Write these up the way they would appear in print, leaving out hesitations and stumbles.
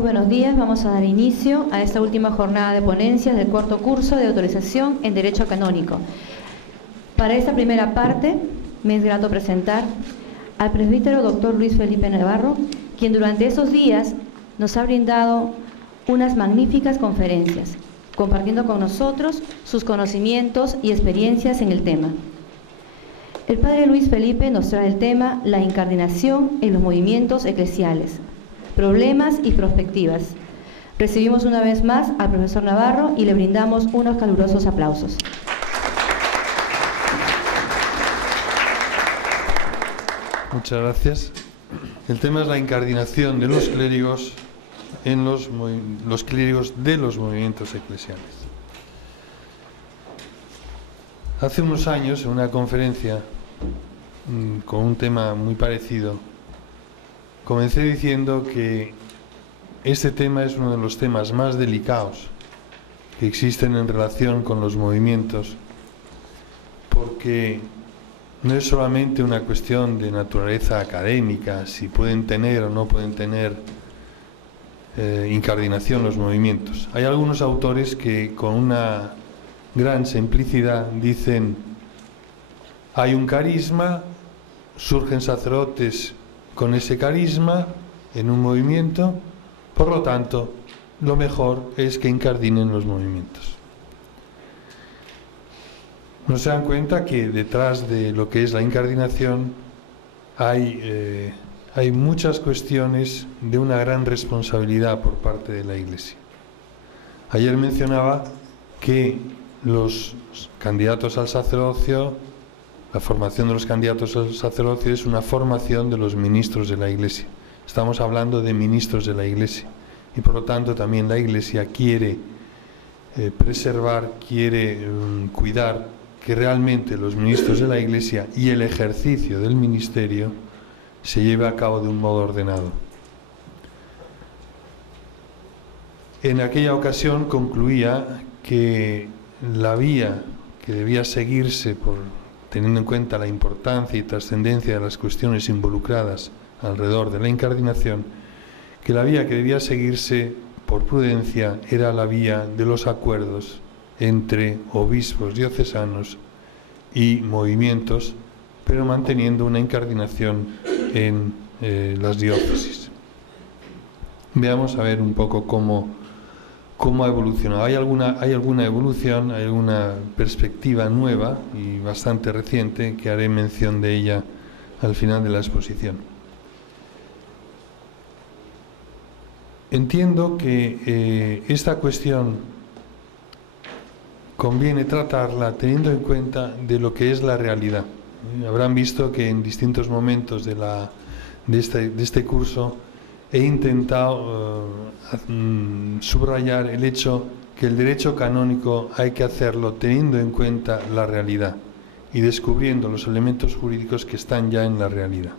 Muy buenos días. Vamos a dar inicio a esta última jornada de ponencias del cuarto curso de autorización en Derecho Canónico. Para esta primera parte, me es grato presentar al presbítero Dr. Luis Felipe Navarro, quien durante esos días nos ha brindado unas magníficas conferencias, compartiendo con nosotros sus conocimientos y experiencias en el tema. El padre Luis Felipe nos trae el tema La incardinación en los movimientos eclesiales, problemas y perspectivas. Recibimos una vez más al profesor Navarro y le brindamos unos calurosos aplausos. Muchas gracias. El tema es la incardinación de los clérigos en los clérigos de los movimientos eclesiales. Hace unos años, en una conferencia con un tema muy parecido, comencé diciendo que este tema es uno de los temas más delicados que existen en relación con los movimientos, porque no es solamente una cuestión de naturaleza académica, si pueden tener o no pueden tener incardinación los movimientos. Hay algunos autores que con una gran simplicidad dicen: hay un carisma, surgen sacerdotes con ese carisma en un movimiento, por lo tanto, lo mejor es que incardinen los movimientos. No se dan cuenta que detrás de lo que es la incardinación hay muchas cuestiones de una gran responsabilidad por parte de la Iglesia. Ayer mencionaba que los candidatos al sacerdocio, la formación de los candidatos al sacerdocio es una formación de los ministros de la Iglesia. Estamos hablando de ministros de la Iglesia y por lo tanto también la Iglesia quiere preservar, quiere cuidar que realmente los ministros de la Iglesia y el ejercicio del ministerio se lleve a cabo de un modo ordenado. En aquella ocasión concluía que la vía que debía seguirse, teniendo en cuenta la importancia y trascendencia de las cuestiones involucradas alrededor de la incardinación, que la vía que debía seguirse por prudencia era la vía de los acuerdos entre obispos diocesanos y movimientos, pero manteniendo una incardinación en las diócesis. Veamos a ver un poco cómo ha evolucionado. Hay alguna evolución, hay alguna perspectiva nueva y bastante reciente que haré mención de ella al final de la exposición. Entiendo que esta cuestión conviene tratarla teniendo en cuenta de lo que es la realidad. Habrán visto que en distintos momentos de este curso he intentado subrayar el hecho que el derecho canónico hay que hacerlo teniendo en cuenta la realidad y descubriendo los elementos jurídicos que están ya en la realidad.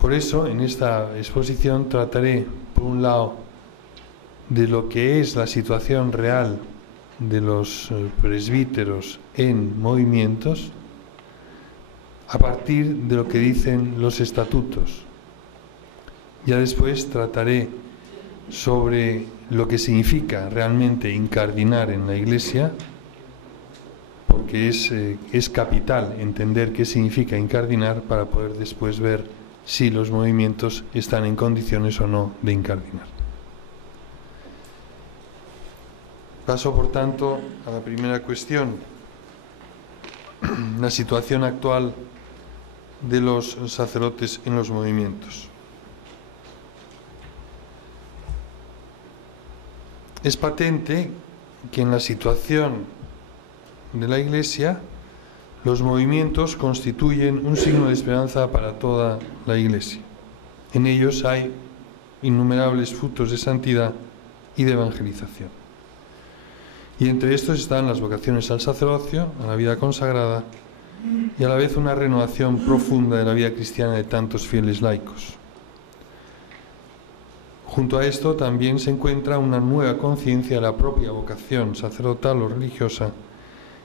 Por eso, en esta exposición trataré, por un lado, de lo que es la situación real de los presbíteros en movimientos, a partir de lo que dicen los estatutos. Ya después trataré sobre lo que significa realmente incardinar en la Iglesia, porque es capital entender qué significa incardinar para poder después ver si los movimientos están en condiciones o no de incardinar. Paso, por tanto, a la primera cuestión, la situación actual de los sacerdotes en los movimientos. Es patente que en la situación de la Iglesia los movimientos constituyen un signo de esperanza para toda la Iglesia. En ellos hay innumerables frutos de santidad y de evangelización. Y entre estos están las vocaciones al sacerdocio, a la vida consagrada y a la vez una renovación profunda de la vida cristiana de tantos fieles laicos. Junto a esto también se encuentra una nueva conciencia de la propia vocación sacerdotal o religiosa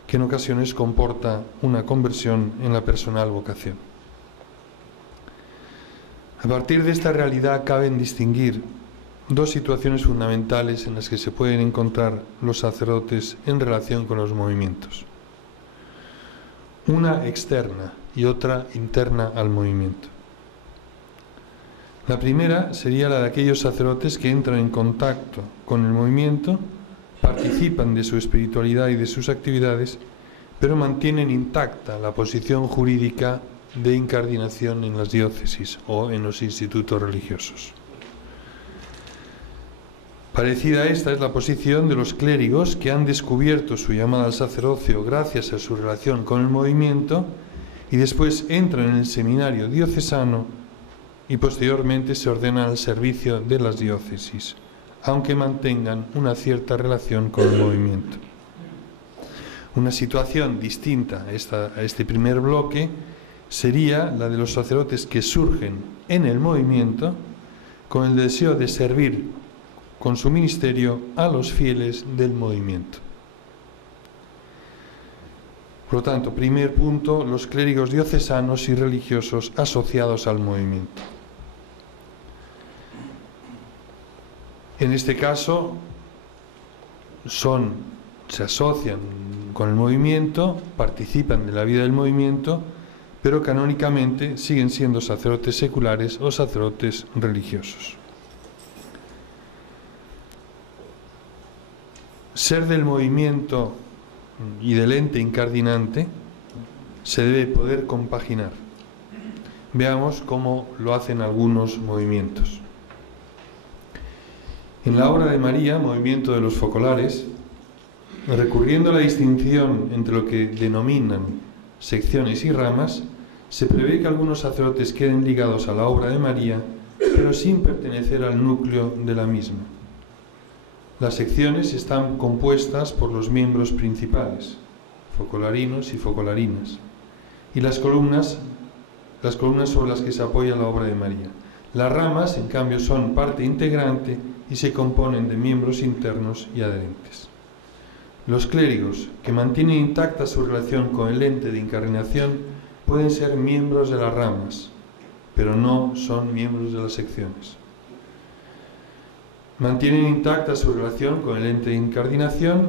que en ocasiones comporta una conversión en la personal vocación. A partir de esta realidad caben distinguir dos situaciones fundamentales en las que se pueden encontrar los sacerdotes en relación con los movimientos. Una externa y otra interna al movimiento. La primera sería la de aquellos sacerdotes que entran en contacto con el movimiento, participan de su espiritualidad y de sus actividades, pero mantienen intacta la posición jurídica de incardinación en las diócesis o en los institutos religiosos. Parecida a esta es la posición de los clérigos que han descubierto su llamada al sacerdocio gracias a su relación con el movimiento y después entran en el seminario diocesano y posteriormente se ordenan al servicio de las diócesis, aunque mantengan una cierta relación con el movimiento. Una situación distinta a este primer bloque sería la de los sacerdotes que surgen en el movimiento con el deseo de servir con su ministerio a los fieles del movimiento. Por lo tanto, primer punto, los clérigos diocesanos y religiosos asociados al movimiento. En este caso, se asocian con el movimiento, participan de la vida del movimiento, pero canónicamente siguen siendo sacerdotes seculares o sacerdotes religiosos. Ser del movimiento y del ente incardinante se debe poder compaginar. Veamos cómo lo hacen algunos movimientos. En la obra de María, Movimiento de los Focolares, recurriendo a la distinción entre lo que denominan secciones y ramas, se prevé que algunos sacerdotes queden ligados a la obra de María, pero sin pertenecer al núcleo de la misma. Las secciones están compuestas por los miembros principales, focolarinos y focolarinas, y las columnas sobre las que se apoya la obra de María. Las ramas, en cambio, son parte integrante y se componen de miembros internos y adherentes. Los clérigos, que mantienen intacta su relación con el ente de encarnación, pueden ser miembros de las ramas, pero no son miembros de las secciones. Mantienen intacta su relación con el ente de incardinación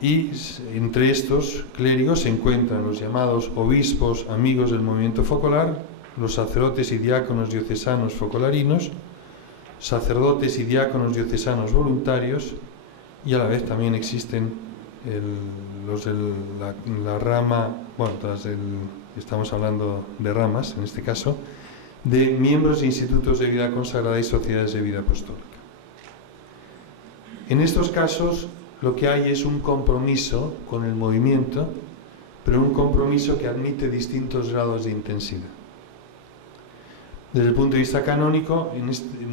y entre estos clérigos se encuentran los llamados obispos amigos del movimiento focolar, los sacerdotes y diáconos diocesanos focolarinos, sacerdotes y diáconos diocesanos voluntarios, y a la vez también existen los de la rama, bueno, estamos hablando de ramas en este caso, de miembros de institutos de vida consagrada y sociedades de vida apostólica. En estos casos lo que hay es un compromiso con el movimiento, pero un compromiso que admite distintos grados de intensidad. Desde el punto de vista canónico,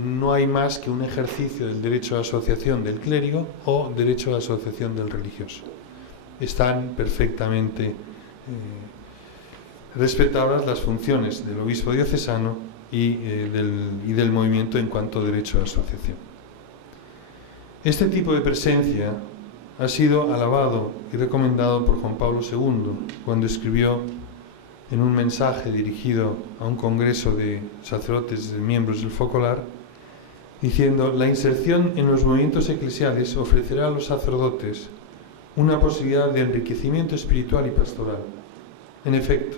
no hay más que un ejercicio del derecho de asociación del clérigo o derecho de asociación del religioso. Están perfectamente respetadas las funciones del obispo diocesano y del movimiento en cuanto a derecho de asociación. Este tipo de presencia ha sido alabado y recomendado por Juan Pablo II cuando escribió en un mensaje dirigido a un congreso de sacerdotes y miembros del focolar, diciendo: la inserción en los movimientos eclesiales ofrecerá a los sacerdotes una posibilidad de enriquecimiento espiritual y pastoral. En efecto,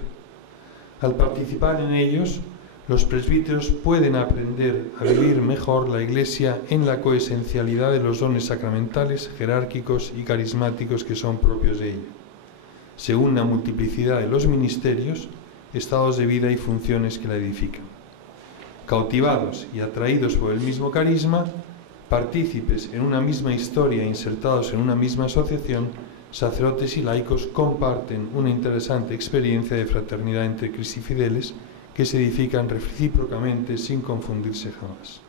al participar en ellos, los presbíteros pueden aprender a vivir mejor la Iglesia en la coesencialidad de los dones sacramentales, jerárquicos y carismáticos que son propios de ella, según la multiplicidad de los ministerios, estados de vida y funciones que la edifican. Cautivados y atraídos por el mismo carisma, partícipes en una misma historia e insertados en una misma asociación, sacerdotes y laicos comparten una interesante experiencia de fraternidad entre Cristi fideles que se edifican recíprocamente sin confundirse jamás.